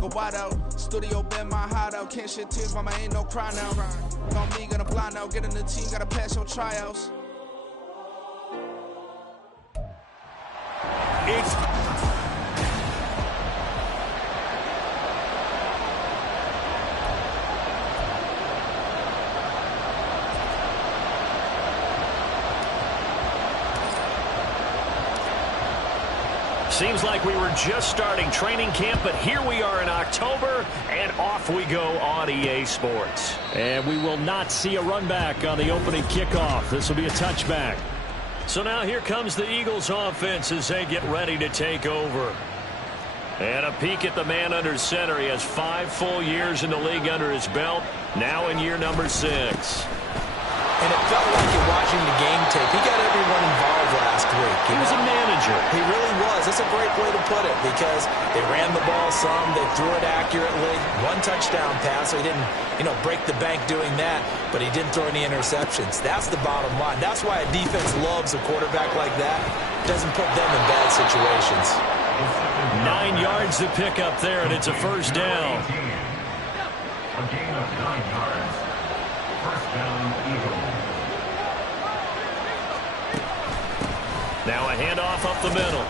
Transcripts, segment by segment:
go wide out. Studio been my hideout. Can't shed tears, mama ain't no cry now. On me, gonna blind out. Get in the team, gotta pass your tryouts. It's seems like we were just starting training camp, but here we are in October, and off we go on EA Sports. And we will not see a run back on the opening kickoff. This will be a touchback. So now here comes the Eagles offense as they get ready to take over. And a peek at the man under center. He has 5 full years in the league under his belt, now in year number 6. And it felt like in watching the game tape, he got everyone involved last week. He was a manager. He really was. That's a great way to put it because they ran the ball some, they threw it accurately. 1 touchdown pass, so he didn't, break the bank doing that, but he didn't throw any interceptions. That's the bottom line. That's why a defense loves a quarterback like that. Doesn't put them in bad situations. 9 yards to pick up there, and it's a first down. A gain of 9 yards. First down, Eagles. Now a handoff up the middle.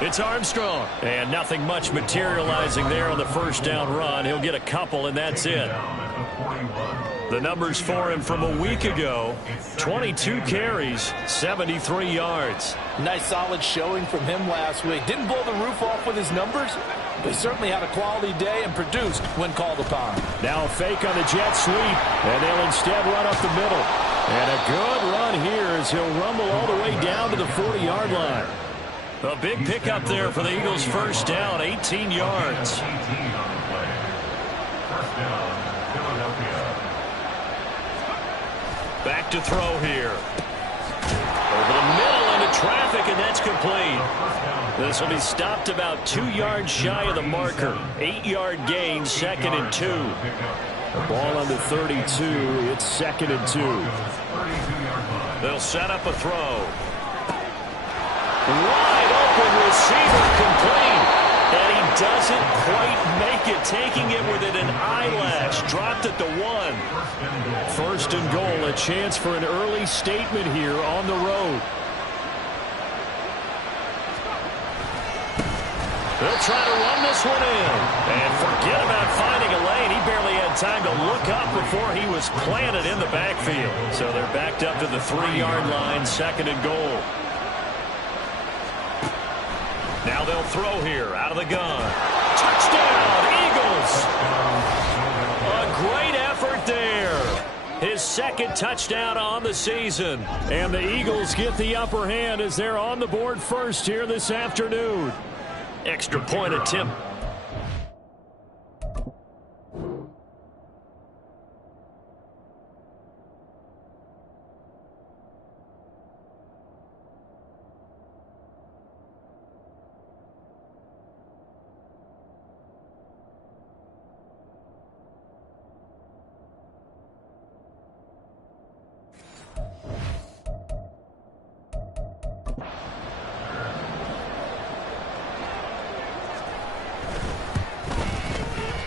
It's Armstrong. And nothing much materializing there on the first down run. He'll get a couple, and that's it. The numbers for him from a week ago, 22 carries, 73 yards. Nice solid showing from him last week. Didn't blow the roof off with his numbers, but he certainly had a quality day and produced when called upon. Now a fake on the jet sweep, and they'll instead run up the middle. And a good run here as he'll rumble all the way down to the 40-yard line. A big pickup there for the Eagles' first down, 18 yards. Back to throw here. Over the middle into traffic, and that's complete. This will be stopped about 2 yards shy of the marker. 8-yard gain, 2nd and 2. The ball on the 32. It's 2nd and 2. They'll set up a throw. Wide open receiver complete. And he doesn't quite make it. Taking it within an eyelash. Dropped it to 1. 1st and goal. A chance for an early statement here on the road. They'll try to run this one in. And forget about finding a lane. He barely had time to look up before he was planted in the backfield. So they're backed up to the 3-yard line, 2nd and goal. Now they'll throw here out of the gun. Touchdown, Eagles! A great effort there. His 2nd touchdown on the season. And the Eagles get the upper hand as they're on the board first here this afternoon. Extra point attempt.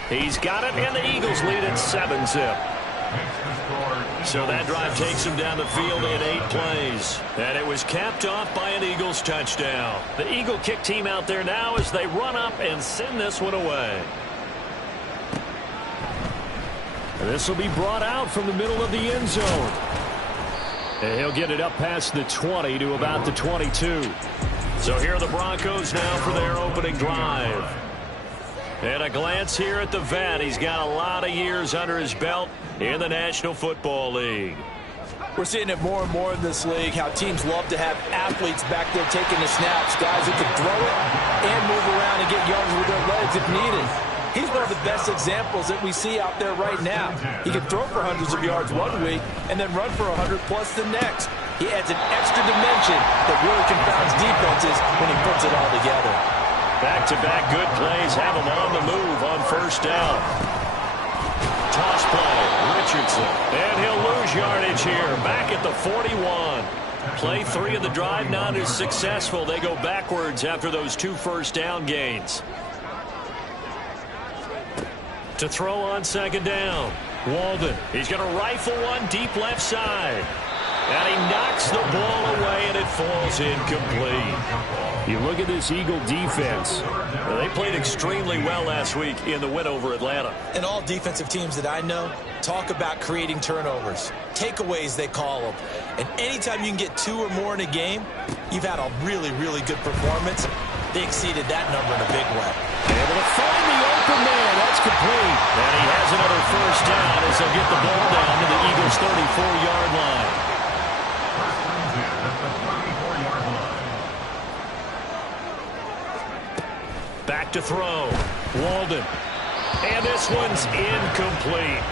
He's got it, and the Eagles lead at 7-zip. So that drive takes him down the field in 8 plays. And it was capped off by an Eagles touchdown. The Eagle kick team out there now as they run up and send this one away. And this will be brought out from the middle of the end zone. And he'll get it up past the 20 to about the 22. So here are the Broncos now for their opening drive. And a glance here at the vet. He's got a lot of years under his belt in the National Football League. We're seeing it more and more in this league, how teams love to have athletes back there taking the snaps, guys who can throw it and move around and get yards with their legs if needed. He's one of the best examples that we see out there right now. He can throw for hundreds of yards one week and then run for 100+ the next. He adds an extra dimension that really confounds defenses when he puts it all together. Back-to-back good plays have him on the move on first down. Toss play, Richardson. And he'll lose yardage here, back at the 41. Play 3 of the drive not as successful. They go backwards after those 2 first down gains. To throw on second down. Walden, he's going to rifle one deep left side. And he knocks the ball away, and it falls incomplete. You look at this Eagle defense. Well, they played extremely well last week in the win over Atlanta. And all defensive teams that I know talk about creating turnovers. Takeaways, they call them. And anytime you can get 2 or more in a game, you've had a really, really good performance. They exceeded that number in a big way. Able to find the open man. That's complete. And he has another first down as they'll get the ball down to the Eagles' 34-yard line. Back to throw. Walden. And this one's incomplete.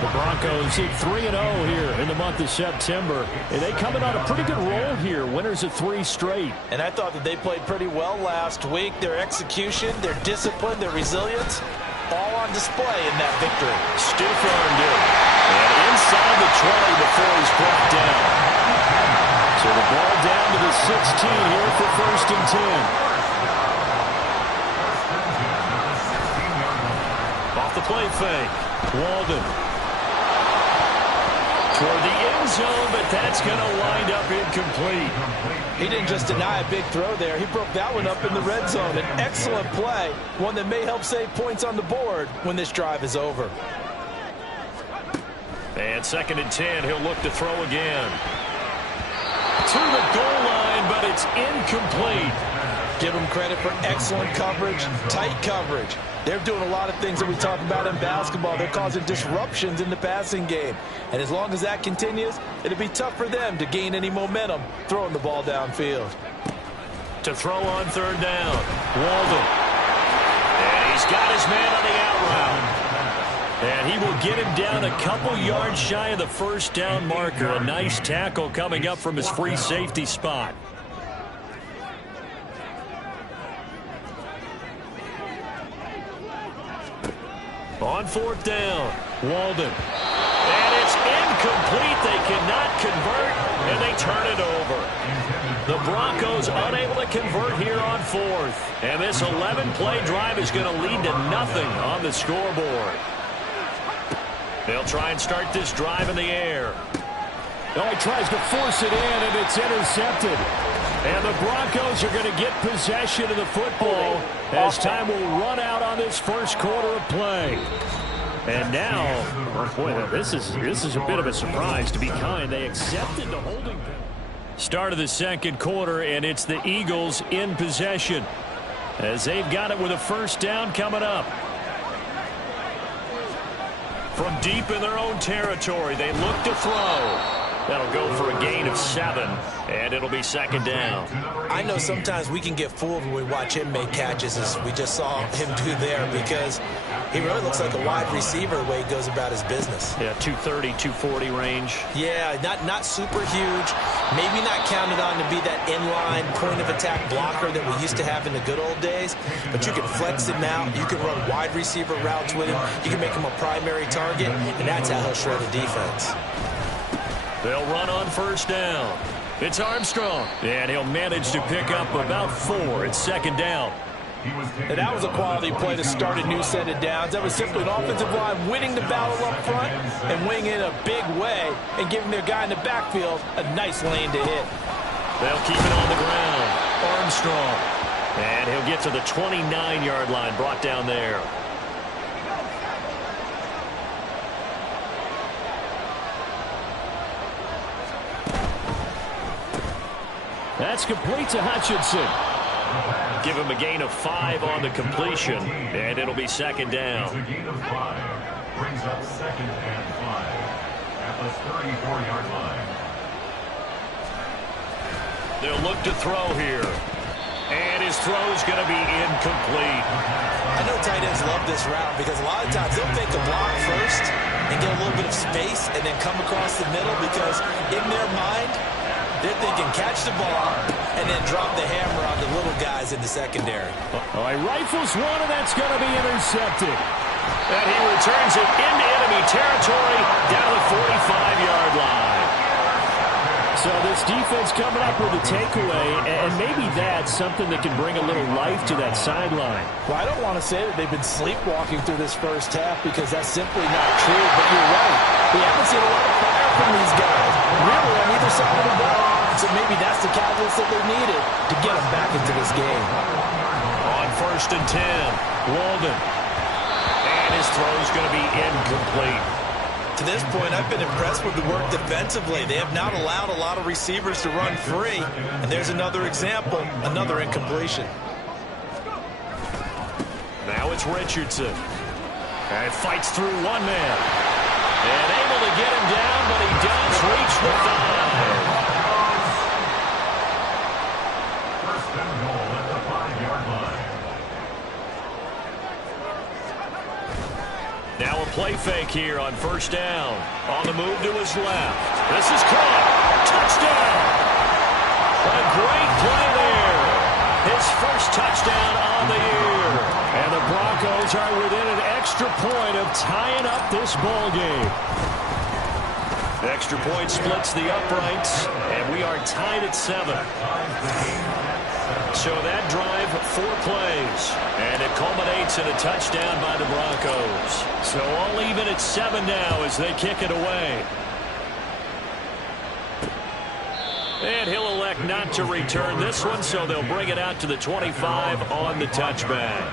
The Broncos hit 3-0 here in the month of September. And they coming on a pretty good roll here. Winners of 3 straight. And I thought that they played pretty well last week. Their execution, their discipline, their resilience, all on display in that victory. Stiff-armed it. And inside the 20 before he's brought down. So the ball down to the 16 here for 1st and 10. Off the play fake. Walden. Toward the end zone, but that's going to wind up incomplete. He didn't just deny a big throw there. He broke that one up in the red zone. An excellent play, one that may help save points on the board when this drive is over. And 2nd and 10, he'll look to throw again. To the goal line, but it's incomplete. Give them credit for excellent coverage, tight coverage. They're doing a lot of things that we talk about in basketball. They're causing disruptions in the passing game. And as long as that continues, it'll be tough for them to gain any momentum throwing the ball downfield. To throw on 3rd down, Walden. And he's got his man on the out route. And he will get him down a couple yards shy of the 1st down marker. A nice tackle coming up from his free safety spot. On 4th down, Walden. And it's incomplete. They cannot convert, and they turn it over. The Broncos unable to convert here on 4th. And this 11-play drive is going to lead to nothing on the scoreboard. They'll try and start this drive in the air. Oh, he tries to force it in, and it's intercepted. And the Broncos are going to get possession of the football as time will run out on this 1st quarter of play. And now, boy, this is a bit of a surprise. To be kind, they accepted the holding penalty. Start of the 2nd quarter, and it's the Eagles in possession as they've got it with a 1st down coming up. From deep in their own territory, they look to throw. That'll go for a gain of 7, and it'll be 2nd down. I know sometimes we can get fooled when we watch him make catches, as we just saw him do there, because he really looks like a wide receiver the way he goes about his business. Yeah, 230, 240 range. Yeah, not super huge. Maybe not counted on to be that inline point-of-attack blocker that we used to have in the good old days, but you can flex him out. You can run wide receiver routes with him. You can make him a primary target, and that's how he'll shred a defense. They'll run on 1st down. It's Armstrong, and he'll manage to pick up about 4. It's 2nd down. And that was a quality play to start a new set of downs. That was simply an offensive line winning the battle up front and winning in a big way and giving their guy in the backfield a nice lane to hit. They'll keep it on the ground. Armstrong. And he'll get to the 29-yard line, brought down there. That's complete to Hutchinson. Give him a gain of 5 on the completion, and it'll be 2nd down. A gain of 5 brings up 2nd and 5 at the 34-yard line. They'll look to throw here, and his throw's going to be incomplete. I know tight ends love this route because a lot of times they'll fake a block first and get a little bit of space and then come across the middle because in their mind, they're thinking catch the ball and then drop the hammer on the little guys in the secondary. Oh, he rifles one, and that's going to be intercepted. And he returns it into enemy territory down the 45-yard line. So this defense coming up with a takeaway, and maybe that's something that can bring a little life to that sideline. Well, I don't want to say that they've been sleepwalking through this first half because that's simply not true, but you're right. We haven't seen a lot of fire from these guys, really, on either side of the ball. So maybe that's the catalyst that they needed to get them back into this game. On 1st and 10, Walden. And his throw's going to be incomplete. To this point, I've been impressed with the work defensively. They have not allowed a lot of receivers to run free. And there's another example, another incompletion. Now it's Richardson. And fights through one man. And able to get him down, but he does reach the 5. First and goal at the 5-yard line. Now a play fake here on 1st down. On the move to his left. This is caught. Touchdown. A great play there. His first touchdown on the year. And the Broncos are within an extra point of tying up this ball game. The extra point splits the uprights, and we are tied at 7. So that drive, 4 plays, and it culminates in a touchdown by the Broncos. So all even at 7 now as they kick it away. And he'll elect not to return this one, so they'll bring it out to the 25 on the touchback.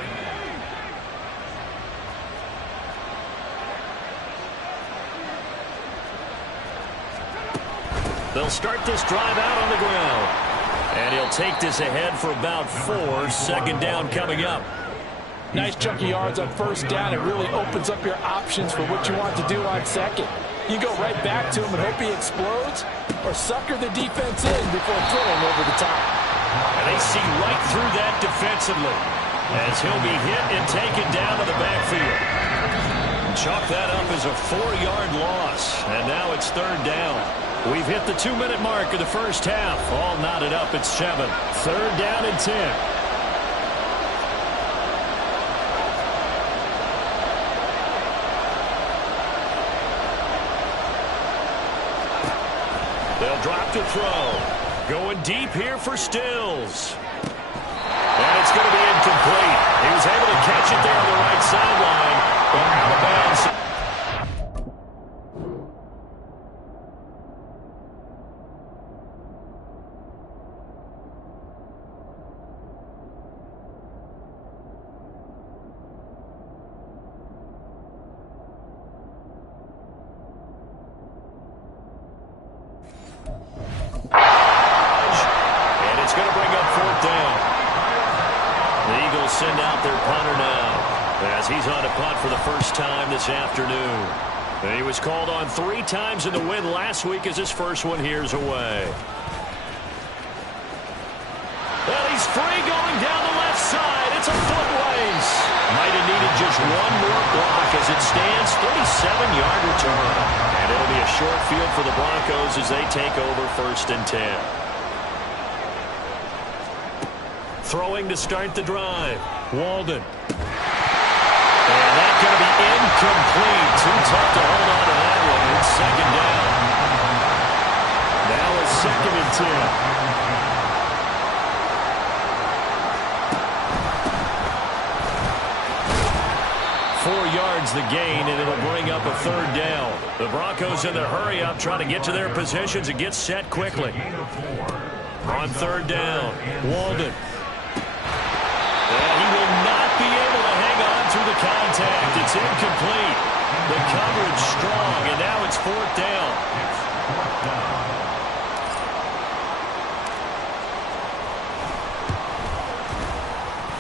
They'll start this drive out on the ground. And he'll take this ahead for about 4. 2nd down coming up. Nice chunk of yards on 1st down. It really opens up your options for what you want to do on 2nd. You go right back to him and hope he explodes, or sucker the defense in before throwing over the top. And they see right through that defensively as he'll be hit and taken down to the backfield. Chalk that up as a 4-yard loss, and now it's 3rd down. We've hit the 2-minute mark of the first half. All knotted up at 7. 3rd down and 10. They'll drop to throw. Going deep here for Stills. And it's going to be incomplete. He was able to catch it there on the right sideline, but out of bounds. Send out their punter now as he's on a punt for the first time this afternoon. And he was called on 3 times in the win last week as his first one here's away. Well, he's free going down the left side. It's a foot race. Might have needed just one more block as it stands. 37-yard return. And it'll be a short field for the Broncos as they take over 1st and 10. Throwing to start the drive. Walden. And that's going to be incomplete. Too tough to hold on to that one. It's 2nd down. Now it's 2nd and 10. 4 yards the gain, and it'll bring up a 3rd down. The Broncos in the hurry up, trying to get to their positions and get set quickly. On 3rd down, Walden. He will not be able to hang on through the contact. It's incomplete. The coverage strong, and now it's 4th down.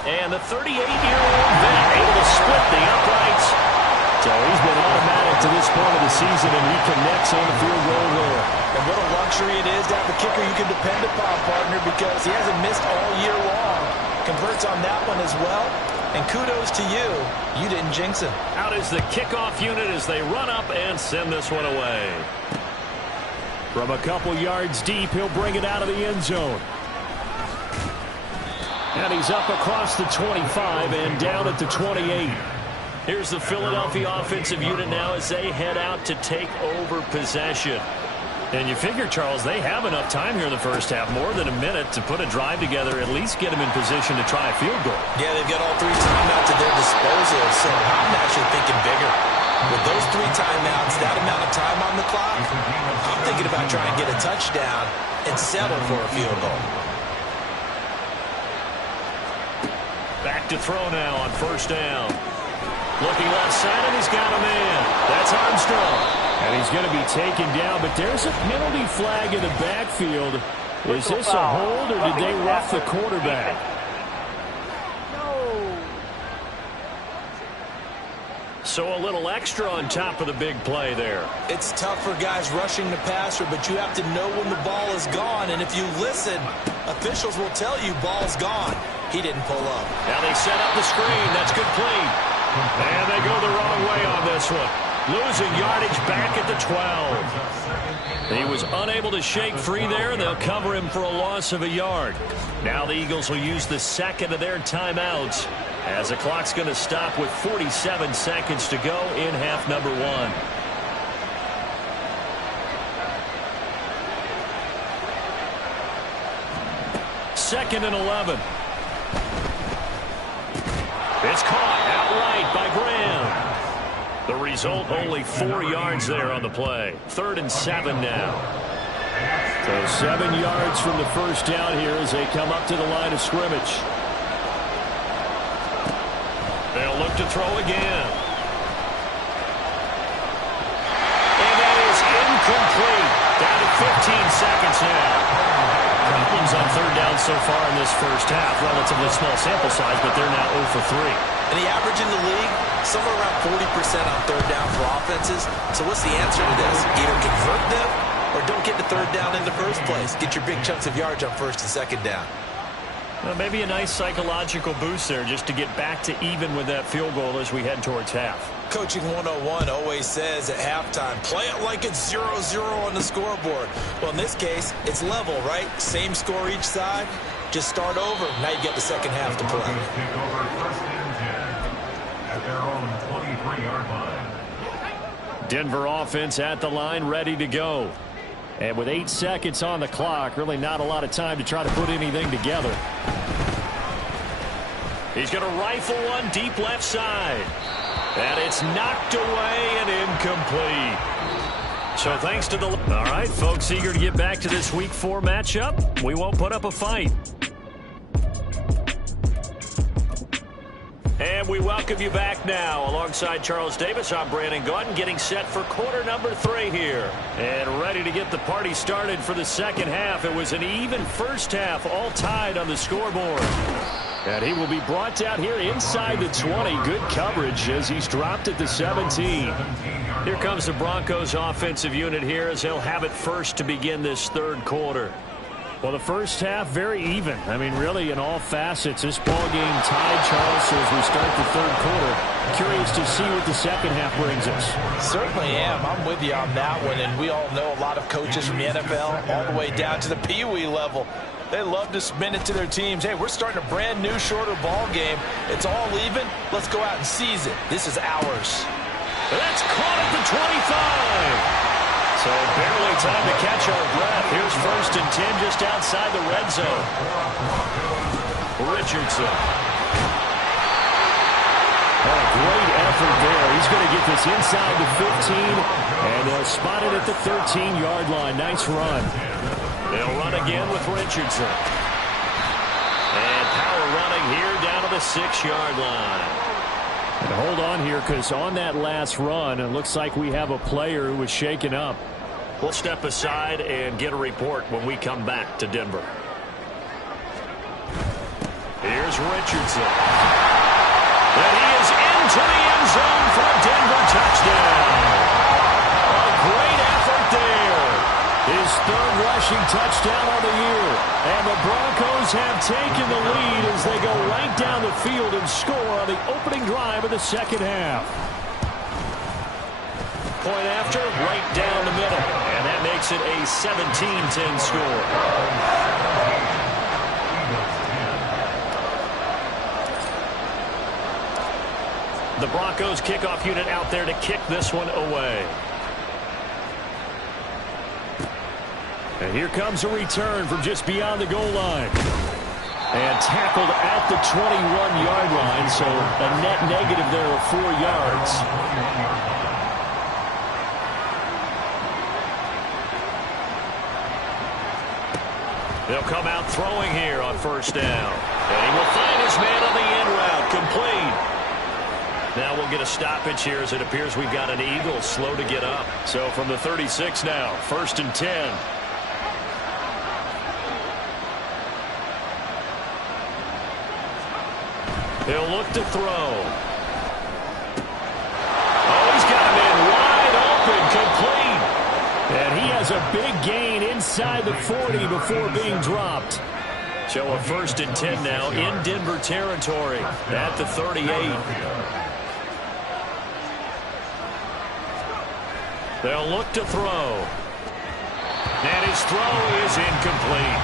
And the 38-year-old vet able to split the uprights. So he's been automatic to this point of the season, and he connects on the field goal there. And what a luxury it is to have a kicker you can depend upon, partner, because he hasn't missed all year long. Converts on that one as well. And kudos to you. You didn't jinx him. Out is the kickoff unit as they run up and send this one away. From a couple yards deep, he'll bring it out of the end zone. And he's up across the 25 and down at the 28. Here's the Philadelphia offensive unit now as they head out to take over possession. And you figure, Charles, they have enough time here in the first half, more than a minute, to put a drive together, at least get them in position to try a field goal. Yeah, they've got all 3 timeouts at their disposal, so I'm actually thinking bigger. With those 3 timeouts, that amount of time on the clock, I'm thinking about trying to get a touchdown and settle for a field goal. Back to throw now on first down. Looking left side, and he's got a man. That's Armstrong. And he's going to be taken down, but there's a penalty flag in the backfield. Is this a hold, or did they rough the quarterback? So a little extra on top of the big play there. It's tough for guys rushing the passer, but you have to know when the ball is gone. And if you listen, officials will tell you ball's gone. He didn't pull up. Now they set up the screen. That's complete. And they go the wrong way on this one. Losing yardage back at the 12. He was unable to shake free there. They'll cover him for a loss of a yard. Now the Eagles will use the second of their timeouts, as the clock's going to stop with 47 seconds to go in half number 1. Second and 11. It's caught outright by Graham. The result, only 4 yards there on the play. 3rd and 7 now. So 7 yards from the first down here as they come up to the line of scrimmage. They'll look to throw again. And that is incomplete. Down to 15 seconds now. Problems on 3rd down so far in this first half. Relatively small sample size, but they're now 0 for 3. And the average in the league, somewhere around 40% on 3rd down for offenses. So what's the answer to this? Either convert them or don't get to 3rd down in the first place. Get your big chunks of yards on 1st and 2nd down. Well, maybe a nice psychological boost there just to get back to even with that field goal as we head towards half. Coaching 101 always says at halftime, play it like it's 0-0 on the scoreboard. Well, in this case, it's level, right? Same score each side. Just start over. Now you get the second half to play. Take over 1st and 10 at their own 23-yard line. Denver offense at the line, ready to go. And with 8 seconds on the clock, really not a lot of time to try to put anything together. He's going to rifle one deep left side. And it's knocked away and incomplete. So thanks to the... All right, folks, eager to get back to this Week 4 matchup. We won't put up a fight. And we welcome you back now. Alongside Charles Davis, I'm Brandon Gaudin, getting set for quarter number 3 here. And ready to get the party started for the second half. It was an even first half, all tied on the scoreboard. And he will be brought down here inside the 20. Good coverage as he's dropped at the 17. Here comes the Broncos offensive unit here as they'll have it first to begin this 3rd quarter. Well, the first half, very even. I mean, really, in all facets, this ball game tied, Charles, so as we start the 3rd quarter. Curious to see what the second half brings us. Certainly am. I'm with you on that one, and we all know a lot of coaches from the NFL all the way down to the Pee Wee level. They love to spin it to their teams. Hey, we're starting a brand new, shorter ball game. It's all even. Let's go out and seize it. This is ours. That's caught at the 25. So barely time to catch our breath. Here's 1st and 10 just outside the red zone. Richardson. Oh, great effort there. He's going to get this inside the 15, and they'll spot it at the 13-yard line. Nice run. They'll run again with Richardson. And power running here down to the 6-yard line. And hold on here, because on that last run, it looks like we have a player who was shaken up. We'll step aside and get a report when we come back to Denver. Here's Richardson. And he is into the end zone for a Denver touchdown. A great effort there. His 3rd rushing touchdown of the year. And the Broncos have taken the lead as they go right down the field and score on the opening drive of the second half. Point after, right down the middle. And that makes it a 17-10 score. The Broncos kickoff unit out there to kick this one away. And here comes a return from just beyond the goal line. And tackled at the 21-yard line, so a net negative there of 4 yards. They'll come out throwing here on first down. And he will find his man on the in route, complete. Now we'll get a stoppage here as it appears we've got an Eagle slow to get up. So from the 36 now, 1st and 10. He'll look to throw. Oh, he's got him in wide open, complete. And he has a big gain inside the 40 before being dropped. So a 1st and 10 now in Denver territory at the 38. They'll look to throw. And his throw is incomplete.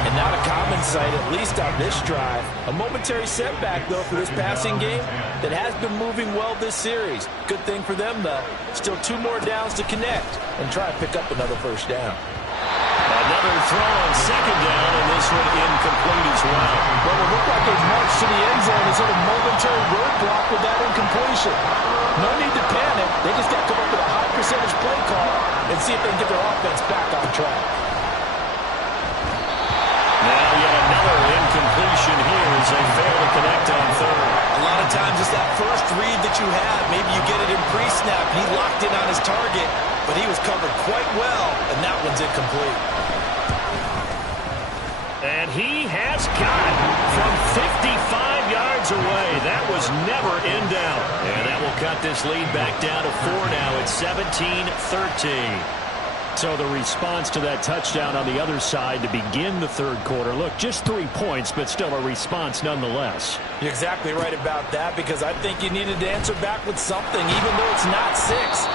And not a common sight, at least on this drive. A momentary setback, though, for this passing game that has been moving well this series. Good thing for them, though. Still 2 more downs to connect and try to pick up another first down. Another throw on 2nd down, and this one incomplete as well. Well, it looked like his march to the end zone is hit a momentary roadblock with that incompletion. No need to panic. They just got to come up with a high percentage play call and see if they can get their offense back on track. Now yet another incompletion here as they fail to connect on 3rd. A lot of times it's that first read that you have. Maybe you get it in pre-snap. He locked in on his target, but he was covered quite well, and that one's incomplete. And he has got it from 55 yards away. That was never in doubt. And that will cut this lead back down to 4 now. It's 17-13. So the response to that touchdown on the other side to begin the 3rd quarter. Look, just 3 points, but still a response nonetheless. You're exactly right about that, because I think you needed to answer back with something, even though it's not 6.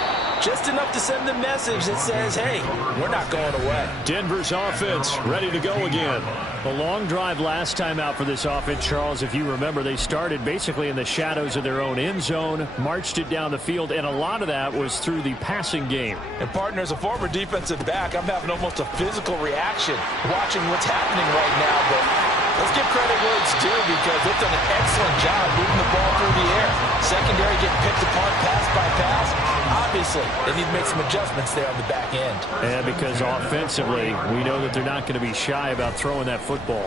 Just enough to send a message that says, hey, we're not going away. Denver's offense ready to go again. The long drive last time out for this offense, Charles, if you remember, they started basically in the shadows of their own end zone, marched it down the field, and a lot of that was through the passing game. And, partner, as a former defensive back, I'm having almost a physical reaction watching what's happening right now. But let's give credit where it's due, because they've done an excellent job moving the ball through the air. Secondary getting picked apart pass by pass. Obviously, they need to make some adjustments there on the back end. And because offensively, we know that they're not going to be shy about throwing that football.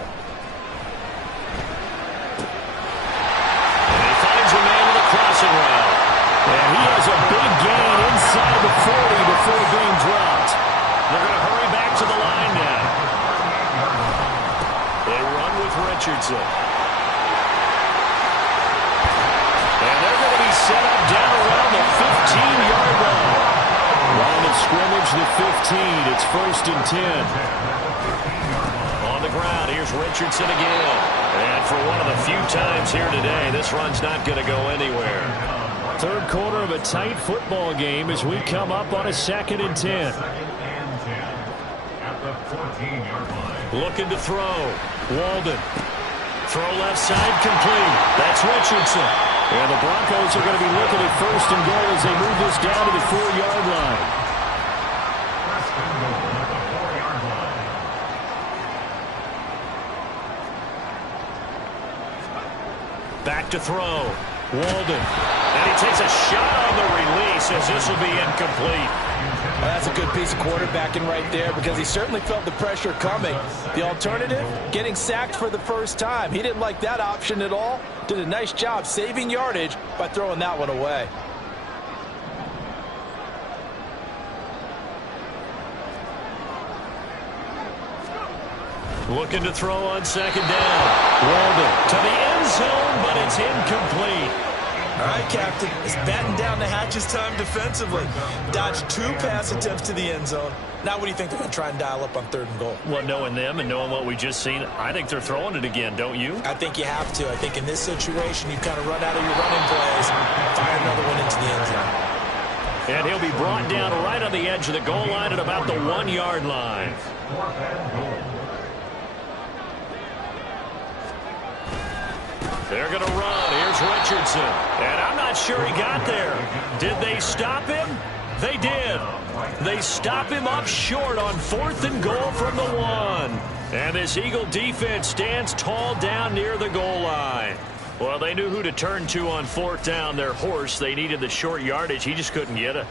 And he finds a man with a crossing route. And he has a big gain inside the 40 before being dropped. They're going to hurry back to the line now. They run with Richardson. And they're going to be set up down around the 15-yard line. Line of scrimmage, the 15. It's 1st and 10. On the ground, here's Richardson again. And for one of the few times here today, this run's not going to go anywhere. 3rd quarter of a tight football game as we come up on a 2nd and 10. Looking to throw. Walden. Throw left side complete. That's Richardson. And the Broncos are going to be looking at 1st and goal as they move this down to the 4-yard line. Back to throw. Walden. And he takes a shot on the release as this will be incomplete. That's a good piece of quarterbacking right there, because he certainly felt the pressure coming. The alternative, getting sacked for the first time. He didn't like that option at all. Did a nice job saving yardage by throwing that one away. Looking to throw on 2nd down. Walden to the end zone, but it's incomplete. All right, Captain, it's batten down the hatches time defensively. Dodged 2 pass attempts to the end zone. Now what do you think they're going to try and dial up on 3rd and goal? Well, knowing them and knowing what we just seen, I think they're throwing it again, don't you? I think you have to. I think in this situation, you kind of run out of your running plays, fire another one into the end zone. And he'll be brought down right on the edge of the goal line at about the 1-yard line. They're going to run. Here's Richardson. And I'm not sure he got there. Did they stop him? They did. They stop him up short on 4th and goal from the 1. And this Eagle defense stands tall down near the goal line. Well, they knew who to turn to on 4th down. Their horse, they needed the short yardage. He just couldn't get it.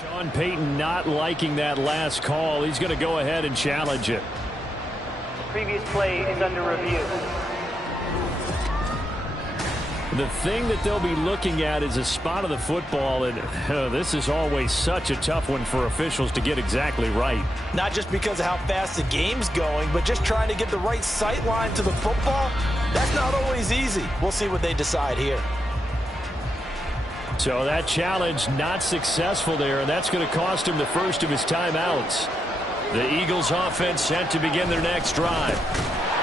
Sean Payton not liking that last call. He's going to go ahead and challenge it. Previous play is under review. The thing that they'll be looking at is a spot of the football, and this is always such a tough one for officials to get exactly right. Not just because of how fast the game's going, but just trying to get the right sight line to the football. That's not always easy. We'll see what they decide here. So that challenge not successful there, and that's going to cost him the first of his timeouts. The Eagles offense set to begin their next drive.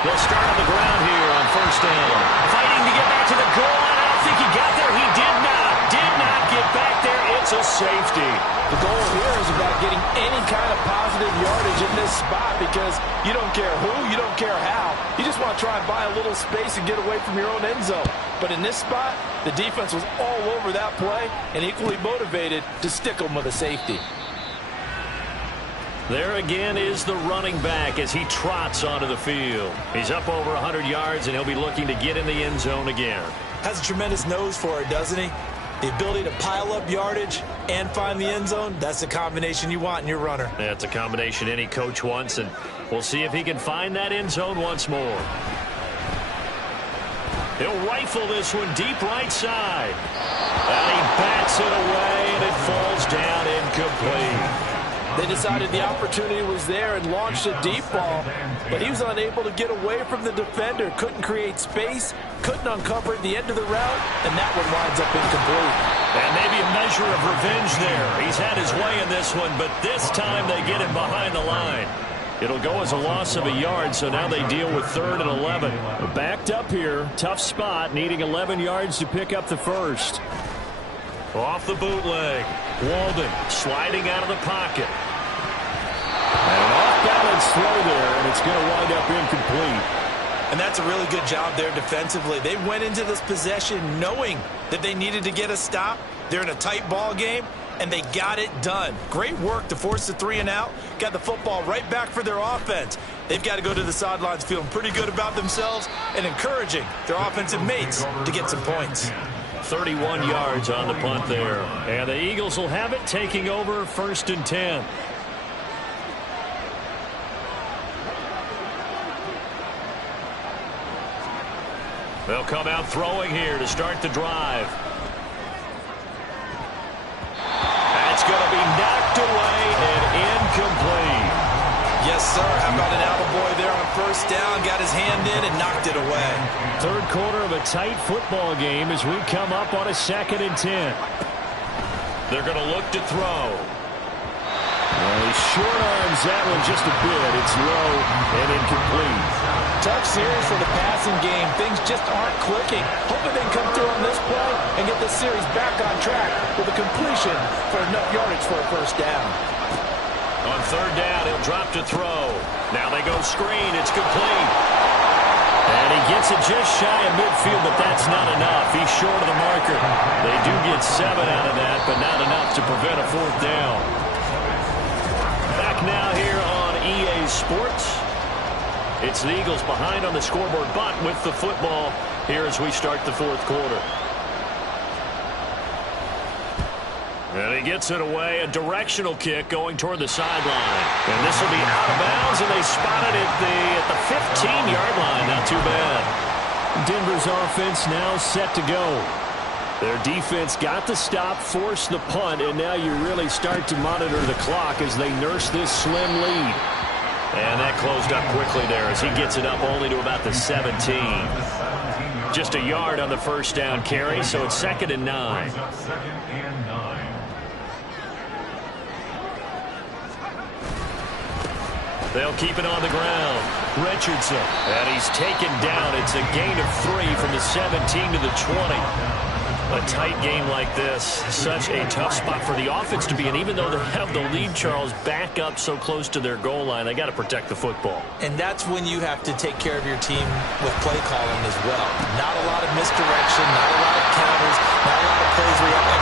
They'll start on the ground here on 1st down. Fighting to get back to the goal line. I don't think he got there. He did not get back there. It's a safety. The goal here is about getting any kind of positive yardage in this spot because you don't care who, you don't care how. You just want to try and buy a little space and get away from your own end zone. But in this spot, the defense was all over that play and equally motivated to stick them with a safety. There again is the running back as he trots onto the field. He's up over 100 yards, and he'll be looking to get in the end zone again. Has a tremendous nose for it, doesn't he? The ability to pile up yardage and find the end zone, that's the combination you want in your runner. That's a combination any coach wants, and we'll see if he can find that end zone once more. He'll rifle this one deep right side. And he bats it away, and it falls down incomplete. They decided the opportunity was there and launched a deep ball, but he was unable to get away from the defender, couldn't create space, couldn't uncover the end of the route, and that one winds up incomplete. And maybe a measure of revenge there. He's had his way in this one, but this time they get him behind the line. It'll go as a loss of a yard, so now they deal with 3rd and 11. Backed up here, tough spot, needing 11 yards to pick up the first. Off the bootleg. Walden sliding out of the pocket. And off-balance throw there, and it's going to wind up incomplete. And that's a really good job there defensively. They went into this possession knowing that they needed to get a stop. They're in a tight ball game, and they got it done. Great work to force the 3 and out. Got the football right back for their offense. They've got to go to the sidelines feeling pretty good about themselves and encouraging their offensive mates to get some points. 31 yards on the punt there. And the Eagles will have it, taking over 1st and 10. They'll come out throwing here to start the drive. That's going to be knocked away and incomplete. Yes, sir. How about an attaboy there on 1st down? Got his hand in and knocked it away. 3rd quarter of a tight football game as we come up on a 2nd and 10. They're going to look to throw. Well, he short arms that one just a bit. It's low and incomplete. Tough series for the passing game. Things just aren't clicking. Hoping they can come through on this play and get this series back on track with a completion for enough yardage for a 1st down. On 3rd down, he'll drop to throw. Now they go screen. It's complete. And he gets it just shy of midfield, but that's not enough. He's short of the marker. They do get 7 out of that, but not enough to prevent a 4th down. Back now here on EA Sports. It's the Eagles behind on the scoreboard, but with the football here as we start the 4th quarter. And he gets it away, a directional kick going toward the sideline. And this will be out of bounds, and they spotted it at the 15-yard line. Not too bad. Denver's offense now set to go. Their defense got the stop, forced the punt, and now you really start to monitor the clock as they nurse this slim lead. And that closed up quickly there as he gets it up only to about the 17. Just a yard on the 1st down carry, so it's 2nd and 9. They'll keep it on the ground. Richardson, and he's taken down. It's a gain of 3 from the 17 to the 20. A tight game like this, such a tough spot for the offense to be in. Even though they have the lead, Charles, back up so close to their goal line, they got to protect the football. And that's when you have to take care of your team with play calling as well. Not a lot of misdirection, not a lot of counters, not a lot of plays where you have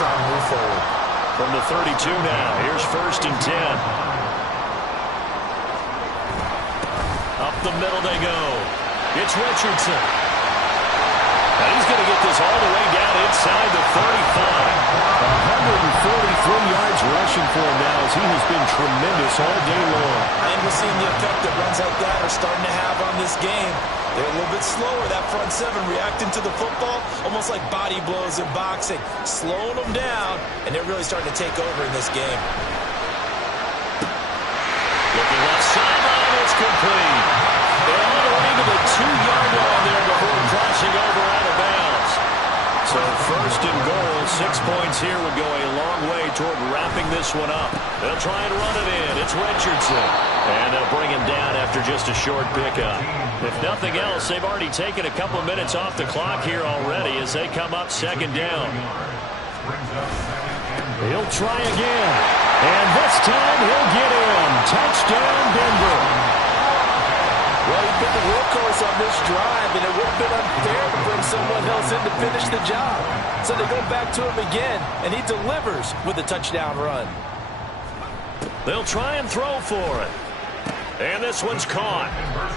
try and move forward. From the 32 now, here's 1st and 10. Up the middle they go. It's Richardson. And he's going to get this all the way down inside the 35. 143 yards rushing for him now as he has been tremendous all day long. And we're seeing the effect that runs like that are starting to have on this game. They're a little bit slower, that front seven, reacting to the football, almost like body blows in boxing, slowing them down, and they're really starting to take over in this game. Looking left sideline, it's complete. They're all the way to the 2-yard line there before crossing over out of bounds. So 1st and goal, 6 points here would go a long way toward wrapping this one up. They'll try and run it in. It's Richardson. And they'll bring him down after just a short pickup. If nothing else, they've already taken a couple minutes off the clock here already as they come up 2nd down. He'll try again. And this time he'll get in. Touchdown, Denver. Well, he's been the workhorse on this drive, and it would have been unfair to bring someone else in to finish the job. So they go back to him again, and he delivers with a touchdown run. They'll try and throw for it. And this one's caught.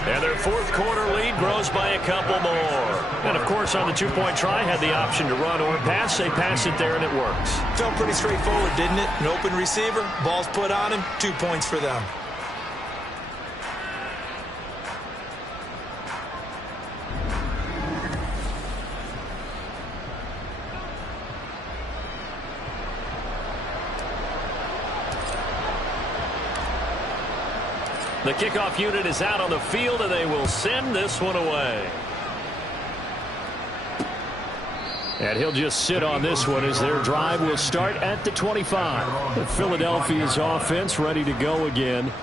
And their 4th quarter lead grows by a couple more. And, of course, on the 2-point try, had the option to run or pass. They pass it there, and it works. Felt pretty straightforward, didn't it? An open receiver, ball's put on him, 2 points for them. The kickoff unit is out on the field, and they will send this one away. And he'll just sit on this one as their drive will start at the 25. Philadelphia's offense ready to go again.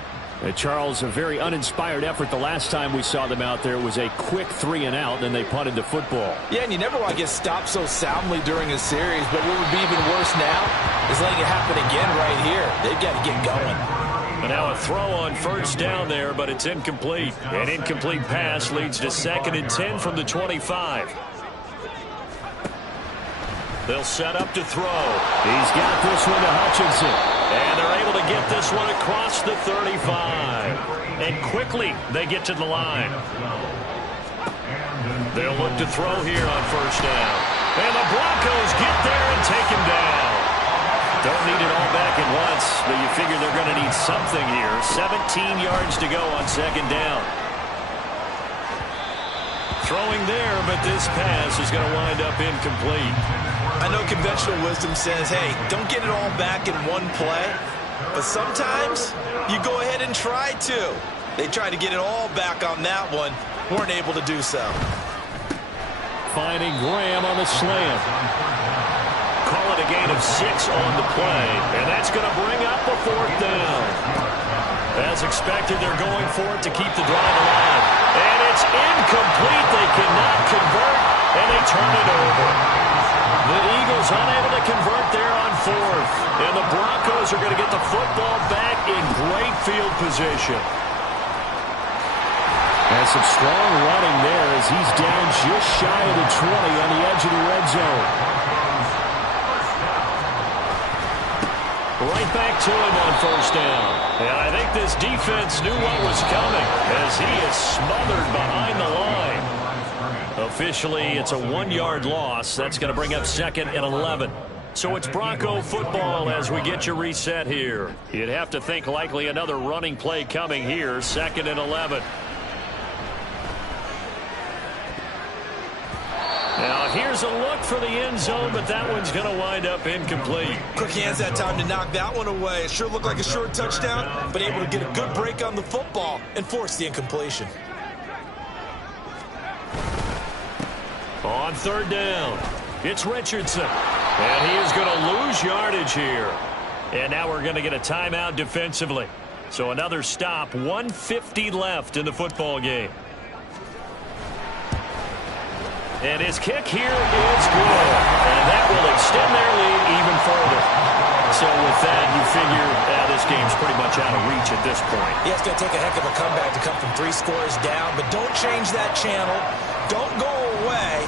And Charles, a very uninspired effort the last time we saw them out there. It was a quick 3-and-out, and then they punted the football. Yeah, and you never want to get stopped so soundly during a series, but what would be even worse now is letting it happen again right here. They've got to get going. And now a throw on 1st down there, but it's incomplete. An incomplete pass leads to 2nd and 10 from the 25. They'll set up to throw. He's got this one to Hutchinson. And they're able to get this one across the 35. And quickly they get to the line. They'll look to throw here on 1st down. And the Broncos get there and take him down. Don't need it all back at once, but you figure they're going to need something here. 17 yards to go on 2nd down. Throwing there, but this pass is going to wind up incomplete. I know conventional wisdom says, hey, don't get it all back in one play. But sometimes you go ahead and try to. They tried to get it all back on that one. Weren't able to do so. Finding Graham on the slant. Call it a gain of 6 on the play, and that's going to bring up a 4th down. As expected, they're going for it to keep the drive alive. And it's incomplete. They cannot convert, and they turn it over. The Eagles unable to convert there on 4th. And the Broncos are going to get the football back in great field position. And some strong running there as he's down just shy of the 20 on the edge of the red zone. Right back to him on 1st down. And I think this defense knew what was coming as he is smothered behind the line. Officially, it's a 1-yard loss. That's going to bring up 2nd and 11. So it's Bronco football as we get you reset here. You'd have to think likely another running play coming here, 2nd and 11. Now, here's a look for the end zone, but that one's going to wind up incomplete. Quick hands that time to knock that one away. It sure looked like a short touchdown, but able to get a good break on the football and force the incompletion. On 3rd down, it's Richardson. And he is going to lose yardage here. And now we're going to get a timeout defensively. So another stop, 1:50 left in the football game. And his kick here is good. And that will extend their lead even further. So with that, you figure this game's pretty much out of reach at this point. Yeah, it's going to take a heck of a comeback to come from 3 scores down. But don't change that channel. Don't go away.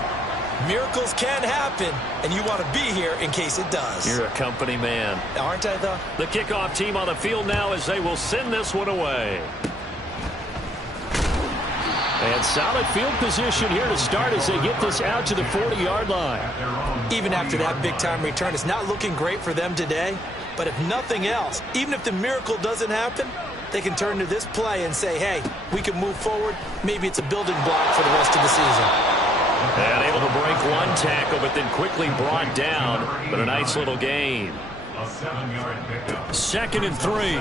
Miracles can happen, and you want to be here in case it does. You're a company man. Aren't I, though? The kickoff team on the field now as they will send this one away. And solid field position here to start as they get this out to the 40-yard line. Even after that big-time return, it's not looking great for them today. But if nothing else, even if the miracle doesn't happen, they can turn to this play and say, hey, we can move forward. Maybe it's a building block for the rest of the season. And able to break one tackle, but then quickly brought down. But a nice little gain. A 7-yard pickup. 2nd and 3.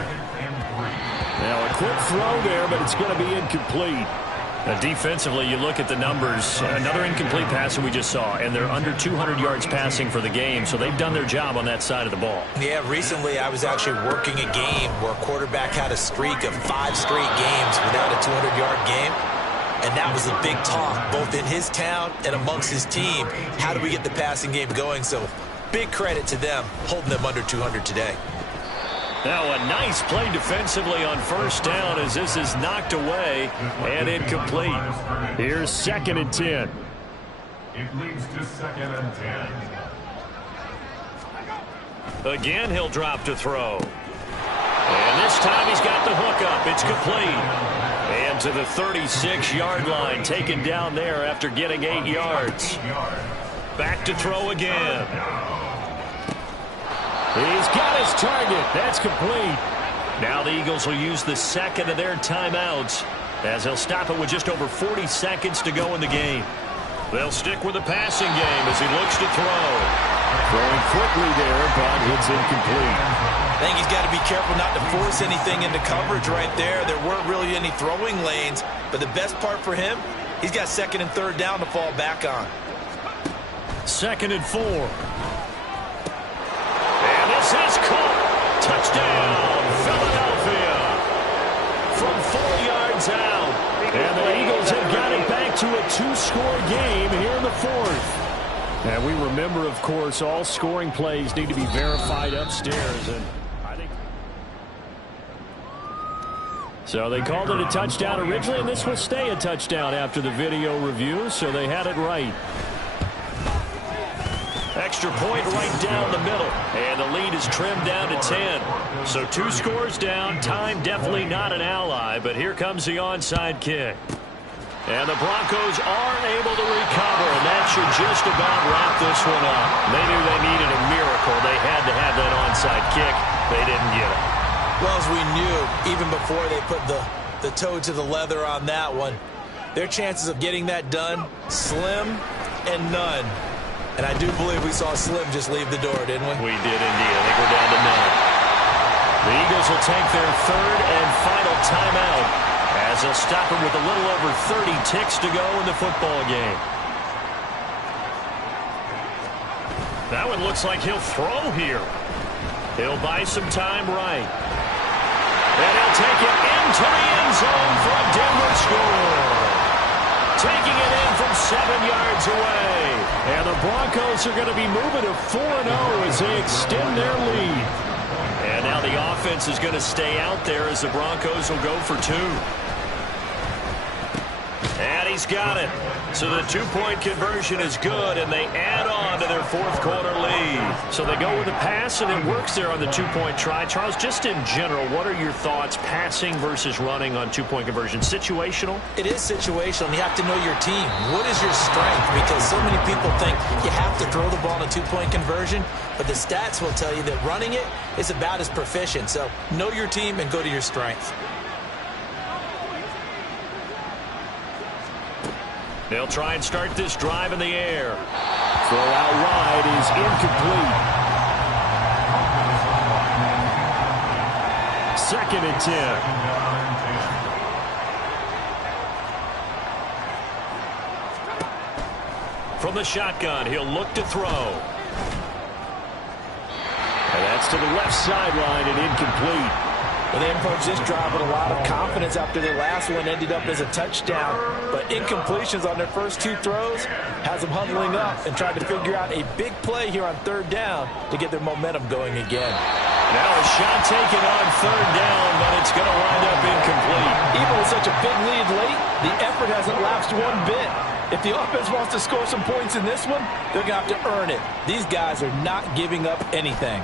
Now a quick throw there, but it's going to be incomplete. Defensively, you look at the numbers. Another incomplete pass that we just saw, and they're under 200 yards passing for the game, so they've done their job on that side of the ball. Yeah, recently I was actually working a game where a quarterback had a streak of 5 straight games without a 200-yard game, and that was a big talk, both in his town and amongst his team. How do we get the passing game going? So big credit to them, holding them under 200 today. Now a nice play defensively on first down as this is knocked away and incomplete. Here's 2nd and 10. It leads to 2nd and 10. Again, he'll drop to throw. And this time he's got the hook up. It's complete. And to the 36-yard line, taken down there after getting 8 yards. Back to throw again. He's got his target. That's complete. Now the Eagles will use the second of their timeouts as they'll stop it with just over 40 seconds to go in the game. They'll stick with the passing game as he looks to throw. Throwing quickly there, but it's incomplete. I think he's got to be careful not to force anything into coverage right there. There weren't really any throwing lanes, but the best part for him, he's got 2nd and 3rd down to fall back on. 2nd and 4. And this is caught. Touchdown, Philadelphia. From 4 yards out. And the Eagles have got it back to a 2-score game here in the 4th. And we remember, of course, all scoring plays need to be verified upstairs. And I think so they called it a touchdown originally, and this will stay a touchdown after the video review, so they had it right. Extra point right down the middle, and the lead is trimmed down to 10. So 2 scores down, time definitely not an ally, but here comes the onside kick. And the Broncos are able to recover, and that should just about wrap this one up. They knew they needed a miracle. They had to have that onside kick. They didn't get it. Well, as we knew, even before they put the toe to the leather on that one, their chances of getting that done, slim and none. And I do believe we saw Slim just leave the door, didn't we? We did indeed. I think we're down to none. The Eagles will take their 3rd and final timeout as they'll stop it with a little over 30 ticks to go in the football game. That one looks like he'll throw here. He'll buy some time right. And he'll take it into the end zone for a Denver score. Taking it in from 7 yards away. And the Broncos are going to be moving to 4-0 as they extend their lead. And now the offense is going to stay out there as the Broncos will go for 2. And he's got it. So the 2-point conversion is good, and they add on to their 4th quarter lead. So they go with a pass, and it works there on the 2-point try. Charles, just in general, what are your thoughts, passing versus running on 2-point conversion? Situational? It is situational, and you have to know your team. What is your strength? Because so many people think you have to throw the ball in a 2-point conversion, but the stats will tell you that running it is about as proficient. So know your team and go to your strength. They'll try and start this drive in the air. Throw out wide is incomplete. 2nd and 10. From the shotgun, he'll look to throw. And that's to the left sideline and incomplete. Well, they approached this drive with a lot of confidence after their last one ended up as a touchdown. But incompletions on their first 2 throws has them huddling up and trying to figure out a big play here on 3rd down to get their momentum going again. Now a shot taken on 3rd down, but it's going to wind up incomplete. Even with such a big lead late, the effort hasn't lapsed one bit. If the offense wants to score some points in this one, they're going to have to earn it. These guys are not giving up anything.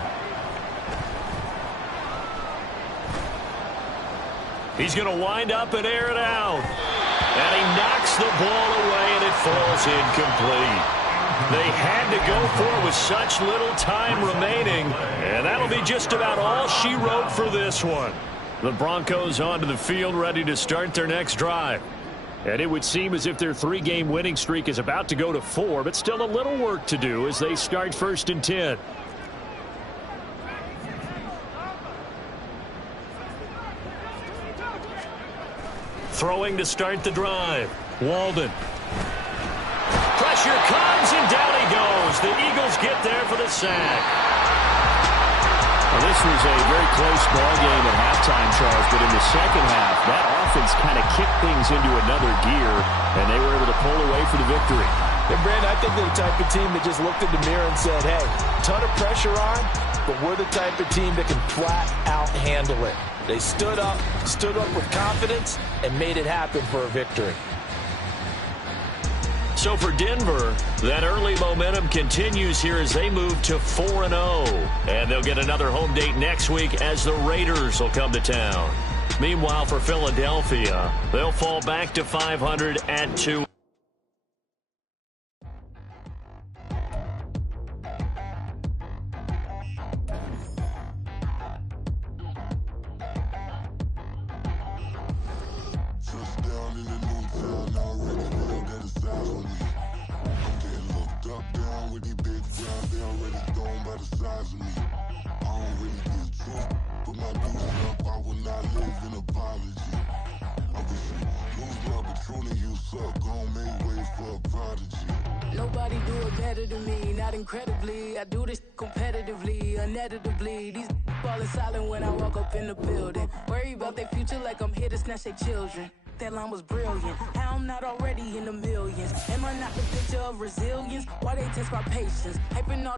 He's going to wind up and air it out. And he knocks the ball away, and it falls incomplete. They had to go for it with such little time remaining, and that'll be just about all she wrote for this one. The Broncos onto the field, ready to start their next drive. And it would seem as if their 3-game winning streak is about to go to 4, but still a little work to do as they start 1st and 10. Throwing to start the drive. Walden. Pressure comes, and down he goes. The Eagles get there for the sack. Well, this was a very close ball game at halftime, Charles, but in the second half, that offense kind of kicked things into another gear, and they were able to pull away for the victory. And Brandon, I think they're the type of team that just looked in the mirror and said, hey, ton of pressure on, but we're the type of team that can flat out handle it. They stood up with confidence, and made it happen for a victory. So for Denver, that early momentum continues here as they move to 4-0. And they'll get another home date next week as the Raiders will come to town. Meanwhile, for Philadelphia, they'll fall back to 500 at 2. Nobody do it better than me, not incredibly. I do this competitively, uneditably. These falling silent when I walk up in the building. Worry about their future like I'm here to snatch their children. That line was brilliant. How I'm not already in the millions. Am I not the picture of resilience? Why they test my patience? Hyping all